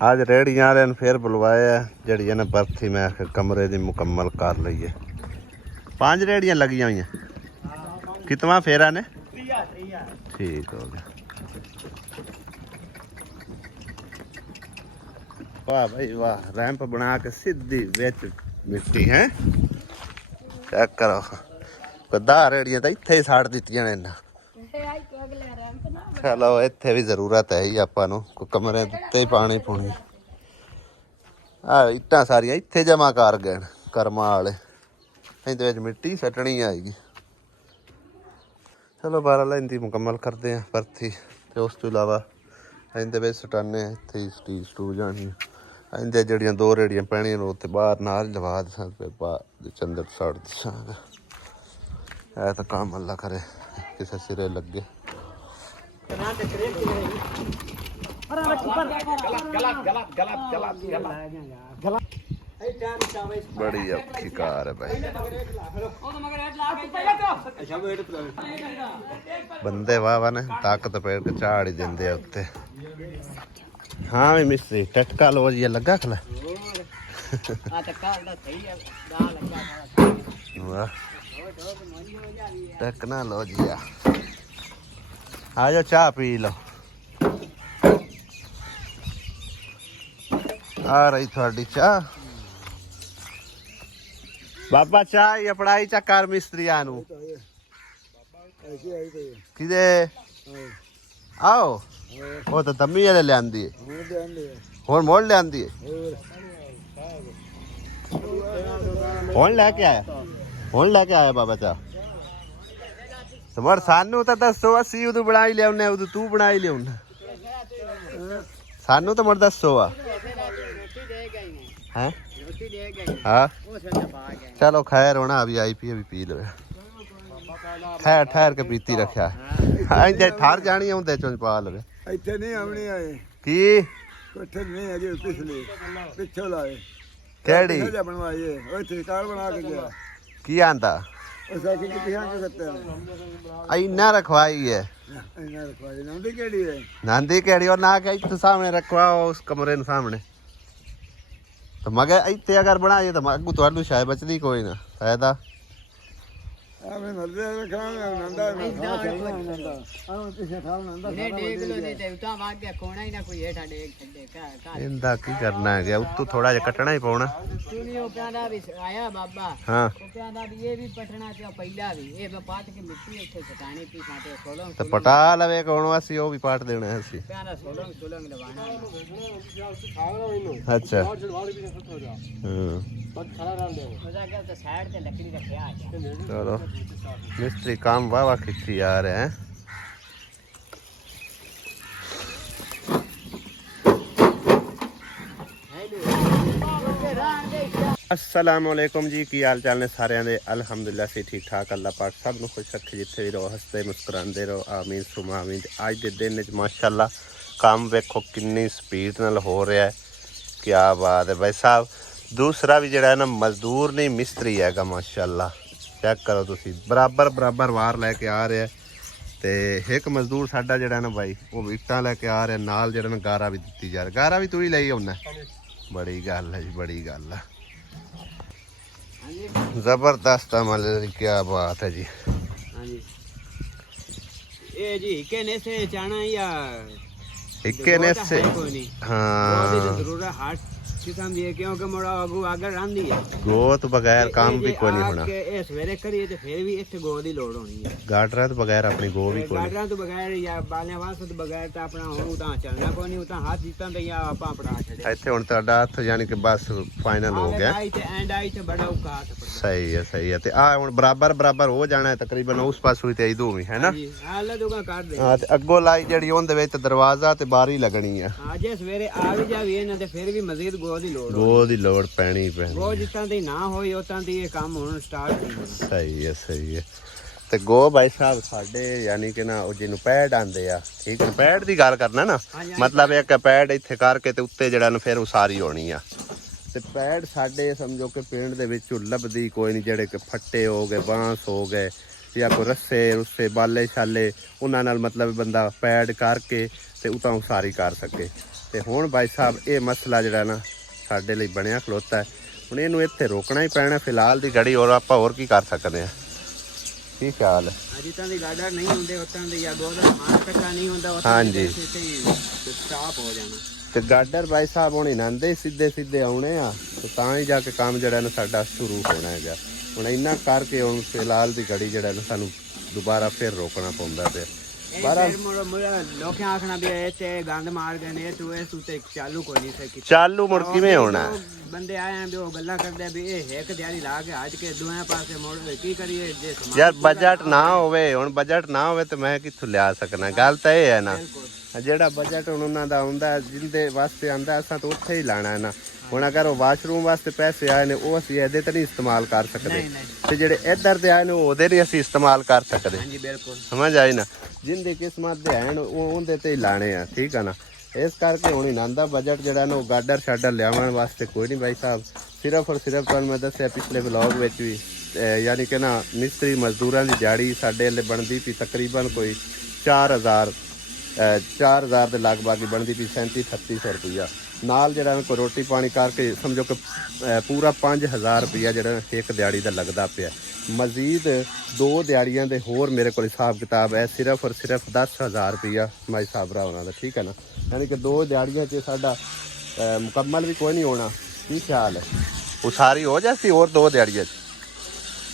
ਅੱਜ ਰੇੜੀਆਂ ਵਾਲਿਆਂ ਨੂੰ ਫਿਰ ਬੁਲਵਾਇਆ ਜਿਹੜੀ ਇਹਨੇ ਬਰਥੀ ਮੈਂ ਕਮਰੇ ਦੀ ਮੁਕੰਮਲ ਕਰ ਲਈ ਹੈ। 5 ਰੇੜੀਆਂ ਲੱਗੀਆਂ ਹੋਈਆਂ। ਕਿਤਨਾ ਫੇਰਾ ਨੇ? ठीक हो गया। वाह भाई वाह, रैंप बना के सीधी विच मिट्टी है। चेक करो, 10 रेड़ियां तो इत्थे ही साड़ दित्तियां ने इन्हां। चलो इत्थे भी जरूरत है ही आपां नूं, कोई कमरे उत्ते ही पानी पूनी। आ इट्टां सारियां इत्थे जमा कर गए कर्मा वाले, इहदे विच मिट्टी सट्टनी आएगी। चलो बहरहाल इनकी मुकम्मल करते हैं बरथी। तो उस तो इलावा इनके बच्चे सटाने इतने स्टील स्टू जानी इनके जड़ियाँ 2 रेड़ियाँ पैनियां उत्थे बाहर नाल लवा चंदर साड़ दसांगा। है तो काम अल्लाह करे किसी सिरे लगे। बड़ी औखी कार है भाई। बंदे वाह ने ताकत पेड़ के झाड़ ही देंगे उत्ते। हाँ भी मिस्त्री टटका लो जी लगा खला। टकना लो जी आ जाओ चाह पी लो। आ रही थोड़ी चाह बाबा चाह या पढ़ाई चा कर मिस्त्रियां नू किदे आओ वो तो तम्मी वाले लियांदी है हुण मोड़ लियांदी है हुण लेके आया बाबा चाह तो मर सानू तो दसो असी उदू बनाई लियाउने उदू तू बनाई लियाउना सानू तो मर दसो आ हैं हाँ चलो खैर होना अभी आई पी अभी पी लो ठहर ठहर के पीती रखा ठहर जानी आउंदे चों पा लवे ਇੱਥੇ ਨਹੀਂ ਆਉਣੀ ਆਏ की ਕੋਠੇ ਨਹੀਂ ਅਜੇ ਪਿਛਲੇ ਪਿੱਛੋਂ ਲਾਏ केड़ी ਜਿਹੜਾ ਬਣਵਾਈਏ ਉਹ ਠੇਕਾਰ ਬਣਾ ਕੇ ਗਿਆ की आंदा ਉਹ ਸਾਕੀ ਕਿੱਥੇ ਆ ਕੇ ਕਰਤੇ ਨੇ इन्ना रखवाई है ਇਹਨਾਂ ਰਖਵਾਈ ਨੰਦੀ ਕਿਹੜੀ ਹੈ नांदी केड़ी और ना के इत्थे सामने रखवाओ उस कमरे ने सामने तो मगर इत्ते अगर बनाइए तो अगू तुहानू शायद बचदी कोई ना फायदा ਆਵੇਂ ਨਰਦੇ ਰੱਖਾਂਗੇ ਨੰਦਾ ਨੰਦਾ ਆਹ ਪਿੱਛੇ ਖਾਲ ਨੰਦਾ ਨੇ ਡੇਗ ਲੋ ਦੇ ਤੇ ਉਤਾਂ ਵਾਗ ਗਿਆ ਕੋਣਾ ਹੀ ਨਾ ਕੋਈ ਹੇਠਾ ਡੇਗ ਛੱਡੇ ਘਰ इंदा की करना है गया उत्तू थोड़ा जिहा कटना ही पौना सुनियो प्यादा भी आया बाबा हाँ ਉਹ प्यादा भी ये भी पटना ਤੇ ਪਹਿਲਾ ਵੀ ਇਹ ਮੈਂ ਪਾਟ ਕੇ ਮਿੱਟੀ ਇੱਥੇ ਸਟਾਣੀ ਪੀ ਸਾਤੇ ਕੋਲੋਂ तो पटा लवे कौन वासी वो भी पाट देना है असी प्यादा सोलंग सोलंग लवाना अच्छा हाँ मजा क्या तो साइड ते लकड़ी रखया आ चलो मिस्त्री काम वाह वाह खिंची आ रहे हैं। अस्सलामुअलैकुम जी की हाल चाल ने सारे दे अलहमदुलिल्लाह से ठीक ठाक अल्लाह पाक सब नूं खुश रखे जिथे भी रहो हंसते मुस्कुराते रहो आमीन सुमा आमीन। अज के दिन माशाअल्लाह काम वेखो कितनी स्पीड नाल हो रहा है क्या बात है भाई साहब। दूसरा भी जिहड़ा है ना मजदूर नहीं मिस्त्री हैगा माशाअल्लाह चेक करो तुसी बराबर बराबर वार लैके आ रहा है। तो एक मजदूर साडा जिहड़ा ना भाई वो इट्टां लैके आ रहा नाल जिहड़ा ना गारा भी दित्ती जा रहा गारा भी तू ही लई आउना बड़ी गल है जी बड़ी गल है जबरदस्त अमल क्या बात है जी। हां जी ये जी केने से जाना या इक्के ने से हाँ जरूर हार्ट किसान दिए क्योंकि मोड़ा अगू आगे रांदी है गोत बगैर काम भी कोई नहीं होना ये सवेरे करिए तो फिर भी इत्थे गो दी लोड़ होनी है गाडरा तो बगैर अपनी गो भी कोई गाडरा तो बगैर या बाले वास्ते तो बगैर तो अपना हुन उतां चलना कोई नहीं उतां हाथ जीतां ते या आपा अपना छड़े ਇੱਥੇ ਹੁਣ ਤੁਹਾਡਾ ਹੱਥ ਯਾਨੀ ਕਿ ਬਸ ਫਾਈਨਲ ਹੋ ਗਿਆ आई ते एंड आई ते बड़ा औकात पड़दा ਸਹੀ ਹੈ ਤੇ ਆ ਹੁਣ ਬਰਾਬਰ ਬਰਾਬਰ ਹੋ ਜਾਣਾ ਹੈ ਤਕਰੀਬਨ ਉਸ ਪਾਸੋਂ ਤੇ ਇਦੋਂ ਵੀ ਹੈ ਨਾ जी हाल दुका काट दे ਹਾਂ ਤੇ ਅੱਗੋਂ ਲਾਈ ਜਿਹੜੀ ਉਹਦੇ ਵਿੱਚ ਦਰਵਾਜ਼ਾ ਤੇ ਬਾਰੀ ਲੱਗਣੀ ਆ आज सवेरे आ भी जावी ना ते फिर भी मजीद गो दी लोड़ ਗੋ ਦੀ ਲੋੜ ਪੈਣੀ ਪੈਣੀ गो जितां दी ना होई उतां दी ये काम हुन स्टार्ट नहीं होना ਸਹੀ ਹੈ ਤੇ ਗੋ ਭਾਈ ਸਾਹਿਬ ਸਾਡੇ ਯਾਨੀ ਕਿ ਨਾ ਉਹ ਜਿਹਨੂੰ ਪੈਡ ਆਂਦੇ ਆ ਠੀਕ ਹੈ ਪੈਡ ਦੀ ਗੱਲ ਕਰਨਾ ਨਾ ਮਤਲਬ ਇੱਕ ਪੈਡ ਇੱਥੇ ਕਰਕੇ ਤੇ ਉੱਤੇ ਜਿਹੜਾ ਨਾ ਫਿਰ ਉਸਾਰੀ ਹੋਣੀ ਆ ਤੇ ਪੈਡ ਸਾਡੇ ਸਮਝੋ ਕਿ ਪਿੰਡ ਦੇ ਵਿੱਚ ਲੱਭਦੀ ਕੋਈ ਨਹੀਂ ਜਿਹੜੇ ਕਿ ਫੱਟੇ ਹੋ ਗਏ ਬਾਂਸ ਹੋ ਗਏ ਜਾਂ ਕੋਈ ਰੱਸੇ ਰੁੱਸੇ ਬਾਲੇ ਛਾਲੇ ਉਹਨਾਂ ਨਾਲ ਮਤਲਬ ਬੰਦਾ ਪੈਡ ਕਰਕੇ ਤੇ ਉਤਾਂ ਉਸਾਰੀ ਕਰ ਸਕੇ। ਤੇ ਤੇ ਹੁਣ ਭਾਈ ਸਾਹਿਬ ਇਹ ਮਸਲਾ ਜਿਹੜਾ ਨਾ ਸਾਡੇ ਲਈ ਬਣਿਆ ਖਲੋਤਾ ਹੈ। ਹੁਣ ਇਹਨੂੰ ਇੱਥੇ ਰੋਕਣਾ ਹੀ ਪੈਣਾ ਫਿਲਹਾਲ ਦੀ ਘੜੀ, ਔਰ ਆਪਾਂ ਹੋਰ ਕੀ ਕਰ ਸਕਦੇ ਹਾਂ। ਕੀ ਖਿਆਲ ਹੈ? ਅਜੇ ਤਾਂ ਦੀ ਗਾਡਰ ਨਹੀਂ ਹੁੰਦੇ ਉਤਾਂ ਦੇ ਜਾਂ ਗੋਦਾ ਸਮਾਨ ਇਕੱਠਾ ਨਹੀਂ ਹੁੰਦਾ ਉਤਾਂ ਹਾਂਜੀ ਸਟਾਪ ਹੋ ਜਾਣਾ। ਤੇ ਗਾਡਰ ਭਾਈ ਸਾਹਿਬ ਹੁਣ ਇਹਨਾਂ ਸਿੱਧੇ ਸਿੱਧੇ ਆਉਣੇ ਆ ਤੇ ਤਾਂ ਹੀ ਜਾ ਕੇ ਕੰਮ ਜਿਹੜਾ ਨਾ ਸਾਡਾ ਸ਼ੁਰੂ ਹੋਣਾ ਹੈਗਾ। ਹੁਣ ਇੰਨਾ ਕਰਕੇ ਹੁਣ ਫਿਲਹਾਲ ਦੀ ਘੜੀ ਜਿਹੜਾ ਨਾ ਸਾਨੂੰ ਦੁਬਾਰਾ ਫਿਰ ਰੋਕਣਾ ਪੈਂਦਾ ਪਿਆ। ਲੋਕ ਆਖਣਾ ਵੀ ਇਹ ਤੇ ਗੰਦ ਮਾਰ ਗਏ ਨੇ ਤੂੰ ਇਸ ਉੱਤੇ ਚਾਲੂ ਕੋਈ ਨਹੀਂ ਸਕੀ ਚਾਲੂ ਮੁੜ ਕਿਵੇਂ ਹੋਣਾ? ਬੰਦੇ ਆਏ ਆ ਵੀ ਉਹ ਗੱਲਾਂ ਕਰਦੇ ਵੀ ਇਹ ਇੱਕ ਦਿਹਾੜੀ ਲਾ ਕੇ ਅੱਜ ਕੇ ਦੋਹਾਂ ਪਾਸੇ ਮੋੜ ਕੀ ਕਰੀਏ ਜੇ ਸਮਾਨ ਯਾਰ ਬਜਟ ਨਾ ਹੋਵੇ, ਹੁਣ ਬਜਟ ਨਾ ਹੋਵੇ ਤੇ ਮੈਂ ਕਿੱਥੋਂ ਲਿਆ ਸਕਣਾ। ਗੱਲ ਤਾਂ ਇਹ ਹੈ ਨਾ, ਜਿਹੜਾ ਬਜਟ ਹੁਣ ਉਹਨਾਂ ਦਾ ਆਉਂਦਾ ਜਿੰਦੇ ਵਾਸਤੇ ਆਂਦਾ ਅਸਾਂ ਤਾਂ ਉੱਥੇ ਹੀ ਲਾਣਾ ਹੈ ਨਾ। ਹੁਣ ਅਗਰ ਉਹ ਵਾਸ਼ਰੂਮ ਵਾਸਤੇ ਪੈਸੇ ਆਏ ਨੇ ਉਹ ਅਸੀਂ ਇਹਦੇ ਤੇ ਨਹੀਂ ਇਸਤੇਮਾਲ ਕਰ ਸਕਦੇ, ਤੇ ਜਿਹੜੇ ਇੱਧਰ ਤੇ ਆਏ ਨੇ ਉਹਦੇ ਨਹੀਂ ਅਸੀਂ ਇਸਤੇਮਾਲ ਕਰ ਸਕਦੇ। ਹਾਂਜੀ ਬਿਲਕੁਲ ਸਮਝ ਆਈ ਨਾ, ਜਿੰਦੇ ਕਿਸਮਤ ਦੇ ਆਣ ਉਹ ਉਹਦੇ ਤੇ ਹੀ ਲਾਣੇ ਆ। ਠੀਕ ਆ ਨਾ, ਇਸ ਕਰਕੇ ਹੁਣ ਇਹਨਾਂ ਦਾ ਬਜਟ ਜਿਹੜਾ ਨਾ ਉਹ ਗਾਡਰ ਸ਼ਾਡਰ ਲਿਆਉਣ ਵਾਸਤੇ ਕੋਈ ਨਹੀਂ ਭਾਈ ਸਾਹਿਬ। ਸਿਰਫ ਔਰ ਸਿਰਫ ਤੁਹਾਨੂੰ ਮੈਂ ਦੱਸਿਆ ਪਿਛਲੇ ਵਲੌਗ ਵਿੱਚ ਵੀ, ਯਾਨੀ ਕਿ ਨਾ ਮਿਸਤਰੀ ਮਜ਼ਦੂਰਾਂ ਦੀ ਦਿਹਾੜੀ ਸਾਡੇ ਲਈ ਬਣਦੀ ਪਈ ਤਕਰੀਬਨ ਕੋਈ 4000 ਦੇ ਲਗਭਗ ਹੀ ਬਣਦੀ ਪਈ 3700 ਰੁਪਈਆ। ਨਾਲ ਜਿਹੜਾ ਕੋਈ ਰੋਟੀ ਪਾਣੀ ਕਰਕੇ ਸਮਝੋ ਕਿ ਪੂਰਾ 5000 ਰੁਪਈਆ ਜਿਹੜਾ ਇੱਕ ਦਿਹਾੜੀ ਦਾ ਲੱਗਦਾ ਪਿਆ। ਮਜ਼ੀਦ 2 ਦਿਹਾੜੀਆਂ ਦੇ ਹੋਰ ਮੇਰੇ ਕੋਲ ਹਿਸਾਬ ਕਿਤਾਬ ਹੈ, ਸਿਰਫ ਔਰ ਸਿਰਫ 10000 ਰੁਪਈਆ ਮਾਈ ਸਾਹਿਬ ਰਾ ਉਹਨਾਂ ਦਾ। ਠੀਕ ਹੈ ਨਾ, ਯਾਨੀ ਕਿ 2 ਦਿਹਾੜੀਆਂ 'ਚ ਸਾਡਾ ਮੁਕੰਮਲ ਵੀ ਕੋਈ ਨਹੀਂ ਹੋਣਾ। ਕੀ ਖਿਆਲ ਹੈ? ਉਹ ਸਾਰੀ ਹੋ ਜਾਸੀ ਹੋਰ 2 ਦਿਹਾੜੀਆਂ 'ਚ?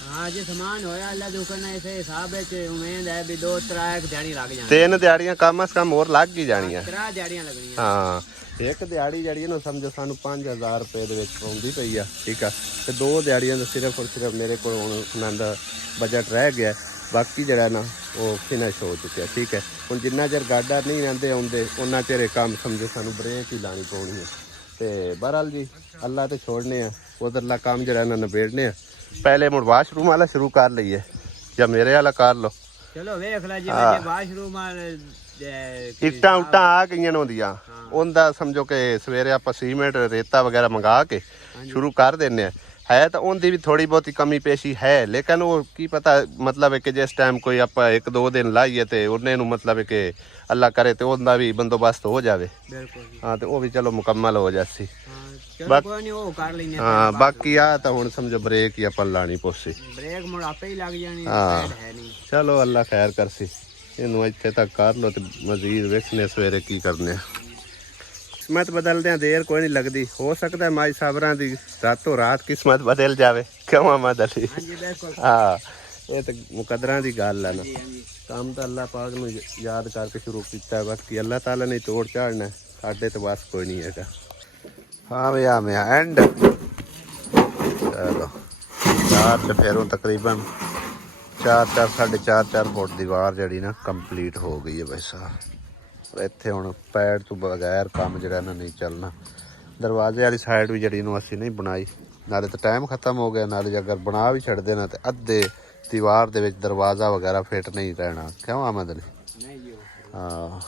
हाँ जी समान होया अल्लाह जो करना ऐसे हिसाब है उम्मीद है भी 2-3 दिहाड़ी लग जाए। 3 ਦਿਹਾੜੀਆਂ ਕਮ ਸੇ ਕਮ ਹੋਰ ਲੱਗ ਹੀ ਜਾਣੀਆਂ। 3 ਦਿਹਾੜੀਆਂ ਲੱਗਣੀਆਂ। ਹਾਂ, ਇੱਕ ਦਿਹਾੜੀ ਜਿਹੜੀ ਨਾ ਸਮਝੋ ਸਾਨੂੰ 5000 ਰੁਪਏ ਦੇ ਵਿੱਚ ਆਉਂਦੀ ਪਈ ਆ। ਠੀਕ ਆ, ਤੇ 2 ਦਿਹਾੜੀਆਂ ਦਾ ਸਿਰਫ ਔਰ ਸਿਰਫ ਮੇਰੇ ਕੋਲ ਹੁਣ ਉਹਨਾਂ ਦਾ ਬਜਟ ਰਹਿ ਗਿਆ। ਬਾਕੀ ਜਿਹੜਾ ਨਾ ਉਹ ਫਿਨਿਸ਼ ਹੋ ਚੁੱਕਿਆ। ਠੀਕ ਹੈ, ਹੁਣ ਜਿੰਨਾ ਚਿਰ ਗਾਡਾ ਨਹੀਂ ਰਹਿੰਦੇ ਆਉਂਦੇ ਉਹਨਾਂ ਚਿਰ ਕੰਮ ਸਮਝੋ ਸਾਨੂੰ ਬ੍ਰੇਕ ਹੀ ਲਾਣੀ ਪਾਉਣੀ ਹੈ। ਤੇ ਬਹਰਹਾਲ ਜੀ ਅੱਲਾ ਤੇ ਛੋੜਨੇ ਆ, ਉਧਰਲਾ ਕੰਮ ਜਿਹੜਾ ਨਾ ਨਿਬੇੜਨੇ ਆ। ਪਹਿਲੇ ਮੁੜ ਵਾਸ਼ਰੂਮ ਵਾਲਾ ਸ਼ੁਰੂ ਕਰ ਲਈਏ ਜਾਂ ਮੇਰੇ ਵਾਲਾ ਕਰ ਲਓ। ਚਲੋ ਵੇਖ ਲੈ ਜੀ ਜੇ ਵਾਸ਼ਰੂਮ ਇੱਟਾਂ ਉੱਟਾਂ ਆ ਗਈਆਂ ਹੁੰਦੀਆਂ ਉਹਦਾ ਸਮਝੋ ਕਿ ਸਵੇਰੇ ਆਪਾਂ ਸੀਮੈਂਟ ਰੇਤਾ ਵਗੈਰਾ ਮੰਗਾ ਕੇ ਸ਼ੁਰੂ ਕਰ ਦਿੰਨੇ ਆ। ਹੈ ਤਾਂ ਉਹਦੀ ਵੀ ਥੋੜੀ ਬਹੁਤੀ ਕਮੀ ਪੇਸ਼ੀ ਹੈ, ਲੇਕਿਨ ਉਹ ਕੀ ਪਤਾ ਮਤਲਬ ਹੈ ਕਿ ਜਿਸ ਟਾਈਮ ਕੋਈ ਆਪਾਂ 1-2 ਦਿਨ ਲਾਈਏ ਤੇ ਉਹਨੇ ਨੂੰ ਮਤਲਬ ਹੈ ਕਿ ਅੱਲਾ ਕਰੇ ਤੇ ਉਹਦਾ ਵੀ ਬੰਦੋਬਸਤ ਹੋ ਜਾਵੇ। ਹਾਂ, ਤੇ ਉਹ ਵੀ ਚਲੋ ਮੁਕੰਮਲ ਹੋ ਜਾਸੀ। ਹਾਂ, ਬਾਕੀ ਆ ਤਾਂ ਹੁਣ ਸਮਝੋ ਬ੍ਰੇਕ ਹੀ ਆਪਾਂ ਲਾਣੀ ਪੋਸੀ, ਬ੍ਰੇਕ ਮੁੜ ਆਪੇ ਹੀ ਲੱਗ ਜਾਣੀ ਹੈ ਨਹੀਂ। ਚਲੋ ਅੱਲਾ ਖੈਰ ਕਰਸੀ, ਇਹਨੂੰ ਇੱਥੇ ਤੱਕ ਕਰ ਲੋ ਤੇ ਮਜ਼ੀਦ ਵੇਖਨੇ ਸਵੇਰੇ ਕੀ ਕਰਨੇ। ਕਿਸਮਤ ਬਦਲਦਿਆਂ ਦੇਰ ਕੋਈ ਨਹੀਂ ਲੱਗਦੀ। ਹੋ ਸਕਦਾ ਮਾਈ ਸਾਬਰਾਂ ਦੀ ਰਾਤੋਂ ਰਾਤ ਕਿਸਮਤ ਬਦਲ ਜਾਵੇ। ਕਿਉਂ ਆਮਦ ਅਲੀ? ਹਾਂ, ਇਹ ਤਾਂ ਮੁਕੱਦਰਾਂ ਦੀ ਗੱਲ ਹੈ ਨਾ। ਕੰਮ ਤਾਂ ਅੱਲਾ ਪਾਕ ਨੂੰ ਯਾਦ ਕਰਕੇ ਸ਼ੁਰੂ ਕੀਤਾ, ਬਾਕੀ ਅੱਲਾ ਤਾਲਾ ਨੇ ਤੋੜ ਝਾੜਨਾ, ਸਾਡੇ ਤੇ ਬਸ ਕੋਈ ਨਹੀਂ ਹੈਗਾ। हाँ भैया मैं एंड चलो 4 चफेरों तकरीबन 4 साढ़े 4 फुट दीवार जी ना कंप्लीट हो गई है भाई साहब। इत्थे हुण पैड तो बगैर काम जिहड़ा ना नहीं चलना। दरवाजे वाली साइड भी जिहड़ी नूं असीं नहीं बनाई, नाले तो टाइम खत्म हो गया, नाले अगर बना भी छड़ देना तो अद्धे दीवार दे विच दरवाज़ा वगैरह फिट नहीं रहना। क्यों आमद अली? हाँ,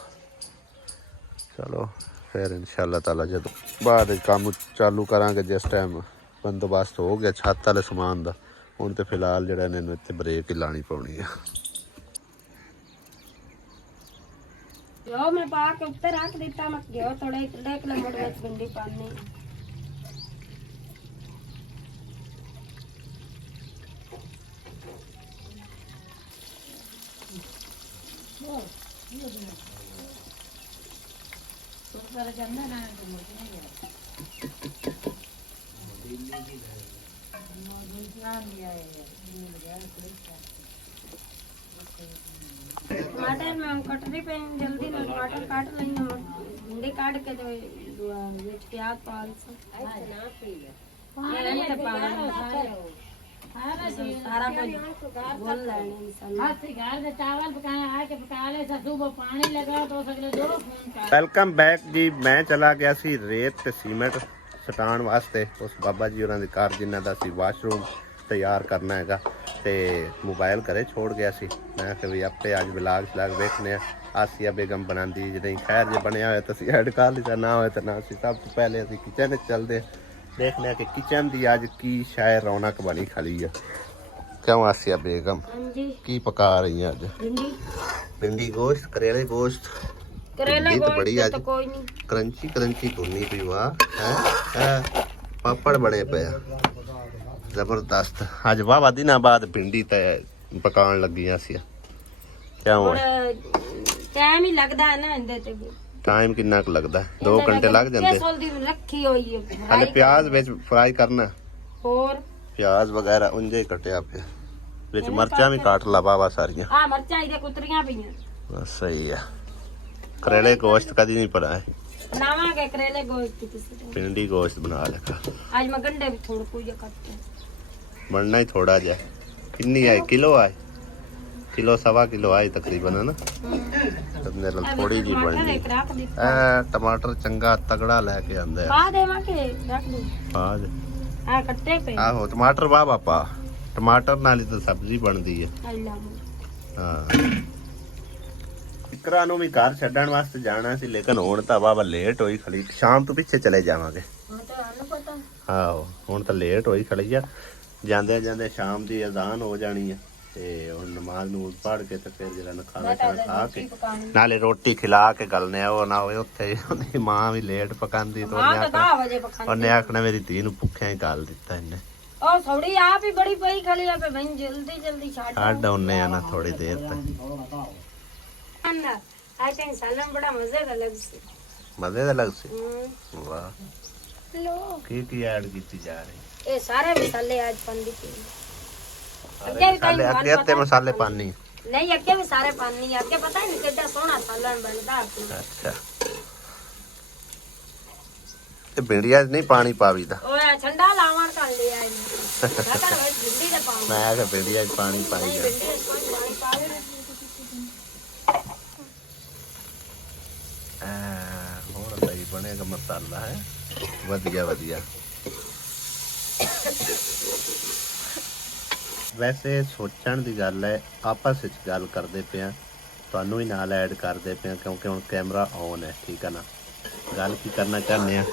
चलो फिर इंशाअल्लाह ताला जब बाद काम चालू करांगे जिस टाइम बंदोबस्त हो गया छत वाले समान का। हुण तो फिलहाल जिहड़ा इन्हूं इत्थे ब्रेक ही लानी पौनी है। जो मैं पा के ऊपर रख देता मत गयो थोड़े देख ले मोड़ विच भिंडी पानी। टमाटर मैं कटरी पे जल्दी ना टमाटर काट लेंगे, भिंडी काट के तो प्याज पाल सारा बोल वेलकम बैक जी। मैं चला गया सी रेत ते सीमेंट सटाण वास्ते उस बाबा जी होरां दी घर जिन्हां दा सी वाशरूम तैयार करना हैगा, ते मोबाइल घरे छोड़ गया सी। मैं कि भी आपे अज ब्लाग श्लाग वेखने आसिया बेगम बनांदी जे नहीं। खैर जे बनया होया तो असीं ऐड कर लिता, ना होया तो ना। असीं सब तो पहले असीं किचन चलदे देखने कि किचन दी अज की शायद रौनक बनी खड़ी है। क्यों आसिया बेगम की पका रही है अज? भिंडी भिंडी गोश्त, करेले गोश्त, करेले भिंडी तो गोल बड़ी तो आज कोई नहीं। ਕਰੰਚੀ ਕਰੰਚੀ ਭੁੰਨੀ ਪਈ ਵਾਹ ਹੈ ਪਾਪੜ ਬਣੇ ਪਿਆ ਜ਼ਬਰਦਸਤ ਅੱਜ ਵਾਵਾ ਦਿਨਾਂ ਬਾਅਦ ਭਿੰਡੀ ਤੇ ਪਕਾਉਣ ਲੱਗੀਆਂ ਸੀ ਕਿਉਂ और टाइम ही लगता है ना इंदे ते ਟਾਈਮ ਕਿੰਨਾ ਕੁ ਲੱਗਦਾ 2 ਘੰਟੇ ਲੱਗ ਜਾਂਦੇ जल्दी रखी हुई है ਹਲੇ ਪਿਆਜ਼ ਵਿੱਚ ਫਰਾਈ ਕਰਨਾ और ਪਿਆਜ਼ ਵਗੈਰਾ ਉਂਝੇ ਹੀ ਕਟਿਆ ਪਿਆ ਵਿੱਚ ਮਿਰਚਾਂ ਵੀ ਕੱਟ ਲਾ ਵਾਵਾ ਸਾਰੀਆਂ आ मिर्चा इधर कुतरियां पईयां ਬਸ ਸਹੀ ਆ ਕਰੇਲੇ ਗੋਸ਼ਤ ਕਦੀ ਨਹੀਂ ਪੜਾ ਹੈ बनावा के करेले गोल की किसी ਭਿੰਡੀ ਗੋਸ਼ਤ ਬਣਾ ਲਿਆ आज मैं गंडे भी थोड़ा कोई काटते ਬਣਨਾ ਹੀ ਥੋੜਾ ਜਿਹਾ ਕਿੰਨੀ ਆਏ ਕਿਲੋ ਆਏ ਕਿਲੋ ਸਵਾ ਕਿਲੋ ਆਏ ਤਕਰੀਬਨ ਹੈ ਨਾ ਤੇ ਥੋੜੀ ਜੀ ਬਣਨੀ एक रख दी ਟਮਾਟਰ ਚੰਗਾ ਤਗੜਾ ਲੈ ਕੇ ਆਂਦੇ ਆ पा देवा के रख दो ਪਾ ਦੇ आ कट्टे पे ਆਹੋ ਟਮਾਟਰ ਵਾਹ ਬਾਪਾ ਟਮਾਟਰ ਨਾਲ ਹੀ ਤਾਂ ਸਬਜ਼ੀ ਬਣਦੀ ਹੈ अल्लाह ਹਾਂ ਇਕਰਾ ਨੂੰ ਵੀ ਘਰ ਛੱਡਣ ਵਾਸਤੇ ਜਾਣਾ ਸੀ ਲੇਕਿਨ ਹੁਣ ਤਾਂ ਵਾਵਾ ਲੇਟ ਹੋਈ ਖੜੀ ਸ਼ਾਮ ਤੋਂ ਪਿੱਛੇ ਚਲੇ ਜਾਵਾਂਗੇ मैं तो आने पता ਆਹੋ ਹੁਣ ਤਾਂ ਲੇਟ ਹੋਈ ਖੜੀ ਆ ਜਾਂਦੇ ਜਾਂਦੇ ਸ਼ਾਮ ਦੀ ਅਜ਼ਾਨ ਹੋ ਜਾਣੀ ਆ ਤੇ ਹੁਣ ਨਮਾਜ਼ ਨੂੰ ਪੜ੍ਹ ਕੇ ਤੇ ਫਿਰ ਜਿਹੜਾ ਖਾਣਾ ਖਾ ਕੇ ਨਾਲੇ ਰੋਟੀ ਖਿਲਾ ਕੇ ਗਲਨੇ ਆ ਉਹ ਨਾ ਹੋਵੇ ਉੱਥੇ ਉਹਦੀ ਮਾਂ ਵੀ ਲੇਟ ਪਕਾਉਂਦੀ ਤੇ हां तो 10 बजे पकाने ਉਹਨੇ ਆਖਣਾ ਮੇਰੀ ਧੀ ਨੂੰ ਭੁੱਖਿਆਂ ਹੀ ਗਾਲ ਦਿੱਤਾ ਇਹਨੇ ओ थोड़ी आप ही बड़ी पई खली है पे बहन जल्दी जल्दी छाड़ ਛੱਡ ਆਉਨੇ ਆ ਨਾ ਥੋੜੀ ਦੇਰ ਤੱਕ अन्ना आज इन सालन बड़ा मजे का लग से ਮਜ਼ੇ ਦਾ ਲੱਗ ਸੀ ਵਾਹ लो ਕੀ ਐਡ ਕੀਤੀ ਜਾ ਰਹੀ ये सारे मसाले आज पन दी ਮਸਾਲੇ ਅੱਗੇ ਅੱਤੇ ਮਸਾਲੇ ਪਾਣੀ नहीं अगे भी सारे पानी अगे पता नहीं कितना सोना सालन बनता ਅੱਛਾ ਤੇ ਭਿੰਡੀਆਂ 'ਚ ਨਹੀਂ ਪਾਣੀ ਪਾਵੀਦਾ ओए ठंडा लावण कर लिया मैं कर वे भिंडी दे पाऊं ਮੈਂ ਕਿਹਾ ਭਿੰਡੀਆਂ 'ਚ ਪਾਣੀ ਪਾਈ ਜਾ भिंडी दे कोई पानी पावे ਹੁਣ ਸਹੀ ਬਣੇਗਾ ਮਸਾਲਾ ਹੈ ਵਧੀਆ ਵਧੀਆ ਵੈਸੇ ਸੋਚਣ ਦੀ ਗੱਲ ਹੈ ਆਪਸ ਵਿੱਚ ਗੱਲ ਕਰਦੇ ਪਿਆ ਤੁਹਾਨੂੰ ਵੀ ਨਾਲ ਐਡ ਕਰਦੇ ਪਿਆ ਕਿਉਂਕਿ ਹੁਣ ਕੈਮਰਾ ਔਨ ਹੈ ਠੀਕ ਹੈ ਨਾ ਗੱਲ ਕੀ ਕਰਨਾ ਚਾਹੁੰਦੇ ਆ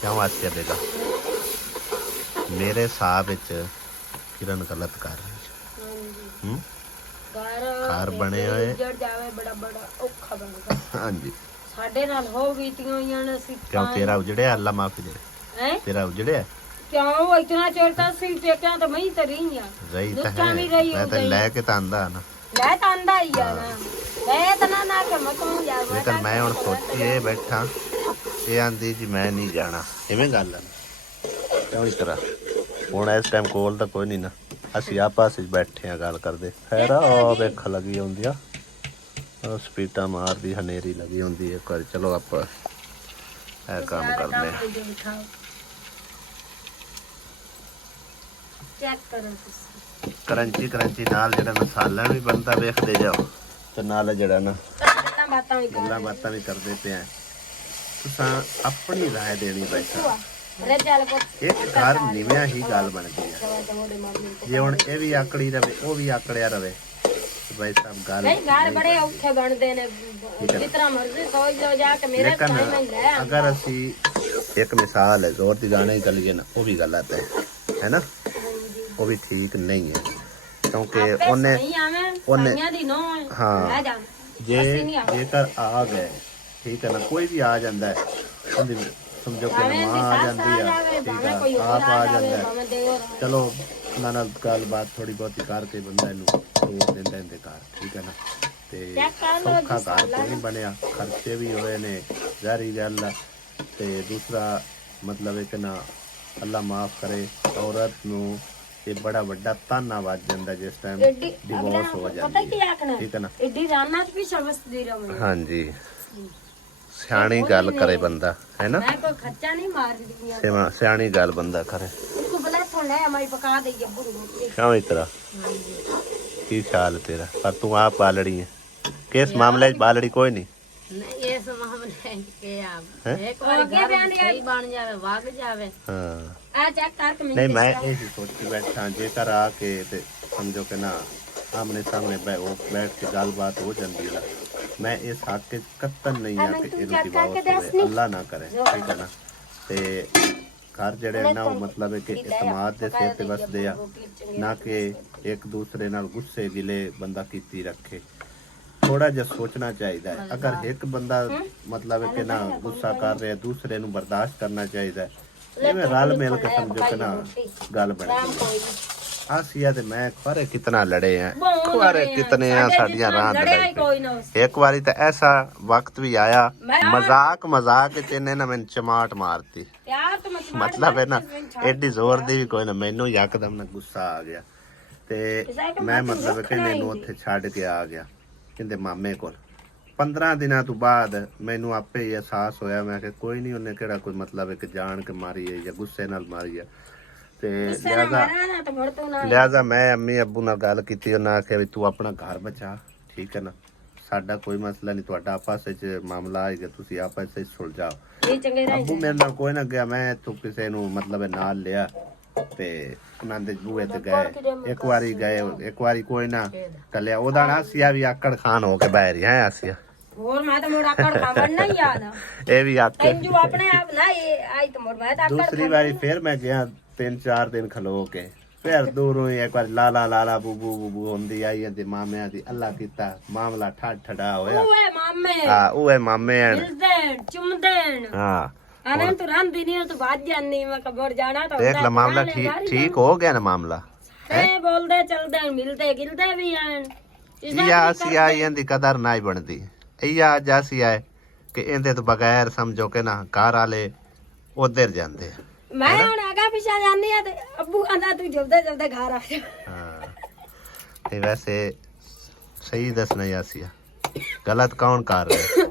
ਕਿਉਂ ਆਸਿਆ ਦੇਗਾ ਮੇਰੇ ਹਿਸਾਬ ਵਿੱਚ ਕਿਰਨ ਗਲਤ ਕਰ ਰਹੀ ਹੈ ਘਰ ਬਣੇ ਹੋਏ ਜੜ ਜਾਵੇ ਬੜਾ ਬੜਾ ਔਖਾ ਬਣਦਾ ਹਾਂਜੀ ਸਾਡੇ ਨਾਲ ਹੋ ਬੀਤੀਆਂ ਹੋਈਆਂ ਨੇ ਅਸੀਂ ਕਿਉਂ ਤੇਰਾ ਉਜੜਿਆ ਅੱਲਾ ਮਾਫ ਦੇ ਹੈ ਤੇਰਾ ਉਜੜਿਆ ਕਿਉਂ ਇਤਨਾ ਚਿਰਤਾ ਸੀ ਪੇਕਿਆਂ ਤੇ ਮੈਂ ਹੀ ਤੇ ਰਹੀ ਆ ਰਹੀ ਤਾਂ ਦੁੱਖਾਂ ਹੈ ਵੀ ਰਹੀ ਮੈਂ ਤਾਂ ਹੋਈ। ਲੈ ਕੇ ਤਾਂ ਆਂਦਾ ਨਾ ਲੈ ਤਾਂ ਆਂਦਾ ਹੀ ਆ ਨਾ ਲੈ ਤਾਂ ਨਾ ਕਿ ਮੈਂ ਕਹੂੰ ਜਾ ਲੇਕਿਨ ਮੈਂ ਹੁਣ ਸੋਚੀਏ ਬੈਠਾ ਇਹ ਆਂਦੀ ਜੀ ਮੈਂ ਨਹੀਂ ਜਾਣਾ ਇਵੇਂ ਗੱਲ ਹੈ ਕਿਉਂ ਇਸ ਤਰ੍ਹਾਂ ਹੁਣ ਇਸ ਟਾਈਮ ਕੋਲ ਤਾਂ ਕੋਈ ਨਹੀਂ ਨਾ ਅਸੀਂ ਆਪਸ ਵਿੱਚ ਬੈਠੇ ਆ ਗੱਲ ਕਰਦੇ ਖੈਰ ਉਹ ਵੇਖ ਲੱਗੀ ਹੁੰਦੀ ਆ ਉਹ ਸਪੀਟਾ ਮਾਰਦੀ ਹਨੇਰੀ ਲੱਗੀ ਹੁੰਦੀ ਹੈ ਕਰ ਚਲੋ ਆਪਾਂ ਇਹ ਕੰਮ ਕਰਦੇ ਆ ਚੈੱਕ ਕਰੋ ਤੁਸੀਂ ਕਰੰਚੀ ਕਰੰਚੀ ਨਾਲ ਜਿਹੜਾ ਮਸਾਲਾ ਵੀ ਬਣਦਾ ਵੇਖਦੇ ਜਾਓ ਤੇ ਨਾਲ ਜਿਹੜਾ ਨਾ ਗੱਲਾਂ ਬਾਤਾਂ ਵੀ ਗੱਲਾਂ ਬਾਤਾਂ ਵੀ ਕਰਦੇ ਪਏ ਆ ਤੁਸੀਂ ਆਪਣੀ ਰਾਏ ਦੇਣੀ ਬੈਠਾ ਰਜਲ ਕੋ ਇੱਕ ਘਰ ਨਿਵਿਆ ਹੀ ਗੱਲ ਬਣਦੀ ਆ ਜੇ ਹੁਣ ਇਹ ਵੀ ਆਕੜੀ ਰਵੇ ਉਹ ਵੀ ਆਕੜਿਆ ਰਵੇ ਤੇ ਭਾਈ ਸਾਹਿਬ ਗੱਲ ਨਹੀਂ ਘਰ ਬੜੇ ਔਖੇ ਬਣਦੇ ਨੇ ਜਿਤਨਾ ਮਰਜ਼ੀ ਸੋਚ ਲਓ ਜਾ ਕੇ ਮੇਰੇ ਲੇਕਿਨ ਟਾਈਮ ਹੀ ਲੈ ਅਗਰ ਅਸੀਂ ਇੱਕ ਮਿਸਾਲ ਹੈ ਜ਼ੋਰ ਦੀ ਗਾਣੇ ਚੱਲੀਏ ਨਾ ਉਹ ਵੀ ਗਲਤ ਹੈ ਨਾ ਉਹ ਵੀ ਠੀਕ ਨਹੀਂ ਹੈ ਕਿਉਂਕਿ ਉਹਨੇ ਨਹੀਂ ਆਵੇਂ ਉਹਨੇ- ਸਾਈਆਂ ਦੀ ਨੋ ਹਾਂ। ਲੈ ਜਾ ਜੇਕਰ ਆ ਗਏ ਠੀਕ ਹੈ ਨਾ ਕੋਈ ਵੀ ਆ ਜਾਂਦਾ ਹੈ ਉਹਦੀ ਸਮਝੋ ਕਿ ਮਾਂ ਆ ਜਾਂਦੀ ਆ ਠੀਕ ਆ ਆਪ ਆ ਜਾਂਦਾ ਹੈ ਚਲੋ ਉਹਨਾਂ ਨਾਲ ਗੱਲਬਾਤ ਥੋੜੀ ਬਹੁਤੀ ਕਰਕੇ ਬੰਦਾ ਇਹਨੂੰ ਤੋੜ ਦਿੰਦਾ ਇਹਦੇ ਘਰ ਠੀਕ ਹੈ ਨਾ ਤੇ ਸੌਖਾ ਘਰ ਕੋਈ ਨਹੀਂ ਬਣਿਆ ਖਰਚੇ ਵੀ ਹੋਏ ਨੇ ਜ਼ਾਰੀ ਗੱਲ ਆ ਤੇ ਦੂਸਰਾ ਮਤਲਬ ਹੈ ਕਿ ਨਾ ਅੱਲਾ ਮਾਫ ਕਰੇ ਔਰਤ ਨੂੰ ਇਹ ਬੜਾ ਵੱਡਾ ਤਾਨਾ ਵੱਜ ਜਾਂਦਾ ਜਿਸ ਟਾਈਮ ਡਿਵੋਰਸ ਹੋ ਪਤਾ ਕੀ ਜਾਂਦੀ ਆਖਣਾ ਠੀਕ ਹੈ ਨਾ ਇੱਡੀ ਰਾਨਾ ਚ ਵੀ ਸ਼ਬਸਦੀ ਰਵੇ ਹਾਂਜੀ ਸਿਆਣੀ ਗੱਲ ਕਰੇ ਬੰਦਾ ਹੈ ਨਾ ਮੈਂ ਕੋਈ ਖੱਚਾ ਨਹੀਂ ਮਾਰਦੀ ਆ ਸਿਆਣੀ ਗੱਲ ਬੰਦਾ ਕਰੇ ਤੂੰ ਬਲਾ ਤੋਂ ਲੈ ਮੈਂ ਪਕਾ ਦੇਈਏ ਬੁਰੂ ਕਿਉਂ ਇਸ ਤਰ੍ਹਾਂ ਕੀ ਖਿਆਲ ਤੇਰਾ ਪਰ ਤੂੰ ਆਪ ਬਾਲੜੀ ਹੈ ਕਿਸ ਮਾਮਲੇ 'ਚ ਬਾਲੜੀ ਕੋਈ ਨਹੀਂ ਨਹੀਂ ਇਸ ਮਾਮਲੇ ਕਿ ਆਪ ਹੈਂ? ਇੱਕ ਵਾਰ ਘਰ ਸਹੀ ਬਣ ਜਾਵੇ ਵਗ ਜਾਵੇ ਹਾਂ ਆ ਚੈੱਕ ਕਰ ਕੇ ਨਹੀਂ ਮੈਂ ਇਹ ਹੀ ਸੋਚ ਕੇ ਬੈਠਾ ਜੇਕਰ ਆ ਕੇ ਤੇ ਸਮਝੋ ਕਿ ਨਾ ਆਮਨੇ ਸਾਹਮਣੇ ਬੈਠ ਕੇ ਗੱਲਬਾਤ ਹੋ ਜਾਂਦੀ ਹੈ ਮੈਂ ਇਸ ਹੱਕ ਕੇ ਕਤਨ ਨਹੀਂ ਆ ਕਿ ਇਹਨੂੰ ਦਿਵਾਓ ਅੱਲਾ ਨਾ ਕਰੇ ਠੀਕ ਹੈ ਨਾ ਤੇ ਘਰ ਜਿਹੜੇ ਨਾ ਉਹ ਮਤਲਬ ਹੈ ਕਿ ਇਤਮਾਦ ਦੇ ਸਿਰ ਤੇ ਵਸਦੇ ਆ ਨਾ ਕਿ ਇੱਕ ਦੂਸਰੇ ਨਾਲ ਗੁੱਸੇ ਗਿਲੇ ਬੰਦਾ ਕੀਤੀ ਰੱਖੇ ਥੋੜਾ ਜਿਹਾ ਸੋਚਣਾ ਚਾਹੀਦਾ ਹੈ। ਅਗਰ ਇੱਕ ਬੰਦਾ ਮਤਲਬ ਕਿ ਨਾ ਗੁੱਸਾ ਕਰ ਰਿਹਾ ਦੂਸਰੇ ਨੂੰ ਬਰਦਾਸ਼ਤ ਕਰਨਾ ਚਾਹੀਦਾ ਹੈ। ਜਿਵੇਂ ਰਲ ਮਿਲ ਕੇ ਸਮਝੋ ਕਿ ਨਾ ਗੱਲ ਬਣ ਗਈ। ਆਸੀਆ ਤੇ ਮੈਂ ਖੁਆਰੇ ਕਿਤਨਾ ਲੜੇ ਆ, ਖੁਆਰੇ ਕਿਤਨੇ ਆ ਸਾਡੀਆਂ ਰਾਹ ਲੜਾਈ। ਇੱਕ ਵਾਰੀ ਤਾਂ ਐਸਾ ਵਕਤ ਵੀ ਆਇਆ ਮਜ਼ਾਕ ਚ ਇਹਨੇ ਨਾ ਮੈਨੂੰ ਚਮਾਟ ਮਾਰਤੀ। ਮਤਲਬ ਹੈ ਨਾ ਐਡੀ ਜ਼ੋਰ ਦੀ ਵੀ ਕੋਈ ਨਾ, ਮੈਨੂੰ ਯਕਦਮ ਨਾ ਗੁੱਸਾ ਆ ਗਿਆ ਤੇ ਮੈਂ ਮਤਲਬ ਕਿ ਇਹਨੂੰ ਉੱਥੇ ਛੱਡ ਕੇ ਆ ਗਿਆ ਕਹਿੰਦੇ ਮਾਮੇ ਕੋਲ। 15 ਦਿਨਾਂ ਤੋਂ ਬਾਅਦ ਮੈਨੂੰ ਆਪੇ ਹੀ ਅਹਿਸਾਸ ਹੋਇਆ, ਮੈਂ ਕਿ ਕੋਈ ਨਹੀਂ, ਉਹਨੇ ਕਿਹੜਾ ਕੋਈ ਮਤਲਬ ਹੈ ਕਿ ਜਾਣ ਕੇ ਮਾਰੀ ਹੈ ਜਾਂ ਗੁੱਸੇ ਨਾਲ ਮਾਰੀ ਹੈ। ਤੇ ਲਿਆਜ਼ਾ ਮੈਂ ਅੰਮੀ ਅੱਬੂ ਨਾਲ ਗੱਲ ਕੀਤੀ, ਉਹਨਾਂ ਆਖਿਆ ਵੀ ਤੂੰ ਆਪਣਾ ਘਰ ਬਚਾ, ਠੀਕ ਹੈ ਨਾ, ਸਾਡਾ ਕੋਈ ਮਸਲਾ ਨਹੀਂ, ਤੁਹਾਡਾ ਆਪਸ ਵਿੱਚ ਮਾਮਲਾ ਆਏਗਾ, ਤੁਸੀਂ ਆਪਸ ਵਿੱਚ ਸੁਲਝਾਓ। ਅੱਬੂ ਮੇਰੇ ਨਾਲ ਕੋਈ ਨਾ ਗਿਆ, ਮੈਂ ਇੱਥੋਂ ਕਿਸੇ ਨੂੰ ਮਤਲਬ ਨਾਲ ਲਿਆ ਤੇ ਉਹਨਾਂ ਦੇ ਬੂਹੇ ਤੇ ਗਏ। ਇੱਕ ਵਾਰੀ ਕੋਈ ਨਾ ਕੱਲਿਆ ਉਹਦਾ ਨਾ ਆਸੀਆ ਵੀ ਆਕੜ ਖਾਨ ਹੋ ਕੇ ਬਹਿ ਰਹੀ ਹੈ। ਆਸੀਆ ਹੋਰ ਮੈਂ ਤਾਂ ਮੋੜ ਆਕੜ ਖਾਵਣ ਨਹੀਂ ਯਾਦ ਇਹ ਵੀ ਆਕੜ ਇੰਜੂ ਆਪਣੇ ਆਪ ਨਾ ਇਹ ਆਈ ਤਾਂ ਮੋੜ ਮੈਂ ਤਾਂ ਆਕੜ ਦੂਸਰੀ ਵਾਰੀ ਫਿਰ ਮੈਂ ਗਿਆ 3-4 ਦਿਨ ਖਲੋ ਕੇ, ਫਿਰ ਦੂਰੋਂ ਹੀ ਇੱਕ ਵਾਰ ਲਾਲਾ ਬੂਬੂ ਹੁੰਦੀ ਆਈ ਤੇ ਮਾਮਿਆਂ ਦੀ ਅੱਲਾ ਕੀਤਾ ਮਾਮਲਾ ਠੱਡਾ ਹੋਇਆ। ਓਏ ਮਾਮੇ ਉਹ ਮਾਮੇ ਹਨ ਮਿਲਦੇ ਚੁੰਮਦੇ ਹਾਂ। ਅਨੰਤ ਤੂੰ ਰੰਦੀ ਨਹੀਂ ਤੂੰ ਬਾਜ ਜਾਨੀ ਮੈਂ ਕਬਰ ਜਾਣਾ ਤਾਂ ਦੇਖ ਲੈ ਮਾਮਲਾ ਠੀਕ ਹੋ ਗਿਆ ਨਾ ਮਾਮਲਾ। ਇਹ ਬੋਲਦੇ ਚਲਦੇ ਮਿਲਦੇ ਗਿਲਦੇ ਵੀ ਆਣ ਇਹ ਆਸੀਆ ਇਹਦੀ ਕਦਰ ਨਾ ਹੀ ਬਣਦੀ। ਇਹ ਅੱਜ ਆਸੀਆ ਹੈ ਕਿ ਇਹਦੇ ਤੋਂ ਬਗੈਰ ਸਮਝੋ ਕਿ ਨਾ ਘਰ ਵਾਲੇ ਉਧਰ ਜਾਂਦੇ ਆ। ਮੈਂ ਹੁਣ ਆਗਾ ਪਿਛਾ ਜਾਨੀ ਆ ਤੇ ਅੱਬੂ ਕਹਿੰਦਾ ਤੂੰ ਜਲਦੇ ਘਰ ਆ ਜਾ। ਹਾਂ ਤੇ ਵੈਸੇ ਸਹੀ ਦੱਸਣਾ ਆਸੀਆ, ਗਲਤ ਕੌਣ ਕਰ ਰਿਹਾ?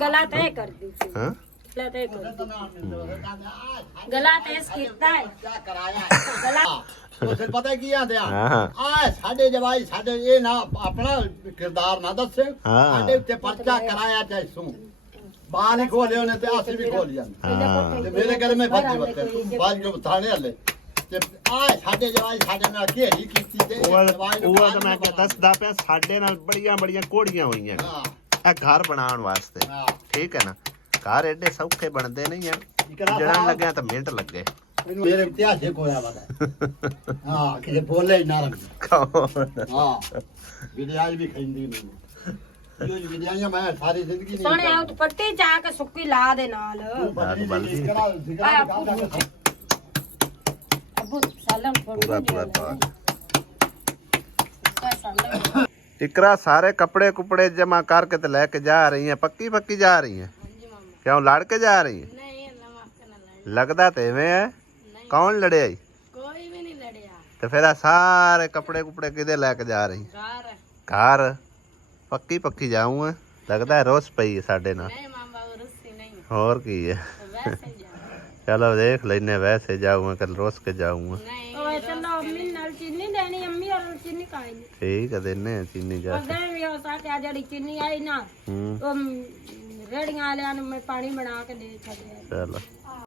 ਗਲਤ ਇਹ ਕਰਦੀ ਸੀ। ਹਾਂ ਗਲਤ ਇਹ ਕਰਦੀ ਗਲਤ ਇਸ ਕੀਤਾ ਹੈ ਉਸੇ ਪਤਾ ਕੀ ਆਂਦੇ ਆ ਹਾਂ ਆ ਸਾਡੇ ਜਵਾਈ ਸਾਡੇ ਇਹ ਨਾ ਆਪਣਾ ਕਿਰਦਾਰ ਨਾ ਦੱਸੇ, ਸਾਡੇ ਉੱਤੇ ਪਰਚਾ ਕਰਾਇਆ ਜੈਸੂ ਬਾਹਰ ਹੀ ਖੋਲੇ ਉਹਨੇ ਤੇ ਅਸੀਂ ਵੀ ਖੋਲ ਜਾਂਦੇ ਤੇ ਮੇਰੇ ਘਰ ਮੈਂ ਫੱਜੇ ਬੱਤੇ ਬਾਜ ਜੋ ਥਾਣੇ ਵਾਲੇ ਤੇ ਆ ਸਾਡੇ ਜਵਾਈ ਸਾਡੇ ਨਾਲ ਘੇਰੀ ਕੀਤੀ ਤੇ ਉਹ ਤਾਂ ਮੈਂ ਦੱਸਦਾ ਪਿਆ ਸਾਡੇ ਨਾਲ ਬੜੀਆਂ ਕੋੜੀਆਂ ਹੋਈਆਂ ਇਹ ਘਰ ਬਣਾਉਣ ਵਾਸਤੇ, ਠੀਕ ਹੈ ਨਾ। ਘਰ ਐਡੇ ਸੌਖੇ ਬਣਦੇ ਨਹੀਂ ਆ, ਜੜਨ ਲੱਗਿਆ ਤਾਂ ਮਿੰਟ ਲੱਗੇ। ਮੇਰੇ ਇਤਿਹਾਸ ਚ ਹੋਇਆ ਵਾ ਹਾਂ ਕਿ ਬੋਲੇ ਨਾ ਹਾਂ ਵਿਦਿਆਲ ਵੀ ਖੈਂਦੀ ਮੈਨੂੰ ਇਹ ਵਿਦਿਆਲੀਆਂ ਮੈਂ ਸਾਰੀ ਜ਼ਿੰਦਗੀ ਨਹੀਂ ਸੋਹਣੇ ਆਉਟ ਪੱਟੀ ਚਾ ਕੇ ਸੁੱਕੀ ਲਾ ਦੇ ਨਾਲ ਅੱਬੂ ਸਾਲਨ ਪੂਰਾ ਇਕਰਾ ਸਾਰੇ ਕੱਪੜੇ ਕੁਪੜੇ ਜਮਾ ਕਰਕੇ ਤੇ ਲੈ ਕੇ ਜਾ ਰਹੀ ਹੈ, ਪੱਕੀ ਜਾ ਰਹੀ ਹੈ। ਕਿਉਂ ਲੜ ਕੇ ਜਾ ਰਹੀ ਹੈ? ਲੱਗਦਾ ਤੇ ਐਵੇਂ ਹੈ। ਕੌਣ ਲੜਿਆ? ਕੋਈ ਵੀ ਨਹੀਂ ਲੜਿਆ। ਤੇ ਫਿਰ ਸਾਰੇ ਕੱਪੜੇ ਕੁਪੜੇ ਕਿਦੇ ਲੈ ਕੇ ਜਾ ਰਹੀ? ਘਰ ਪੱਕੀ ਜਾਊਂਗਾ। ਲੱਗਦਾ ਰੋਸ ਪਈ ਸਾਡੇ ਨਾਲ। ਨਹੀਂ ਮਾਂ ਬਾਬੂ ਰੁੱਸੀ ਨਹੀਂ, ਹੋਰ ਕੀ ਹੈ। ਵੈਸੇ ਜਾ चलो देख लेने, वैसे जाऊंगा कल रोज के जाऊंगा। ओए चलो अम्मी नाल चीनी देनी, अम्मी और चीनी खाएंगे। ठीक है देने चीनी जा और दे भी हो सके जड़ी चीनी आई ना तो रेड़ियां वाले मैं पानी बना के दे छड़े। चलो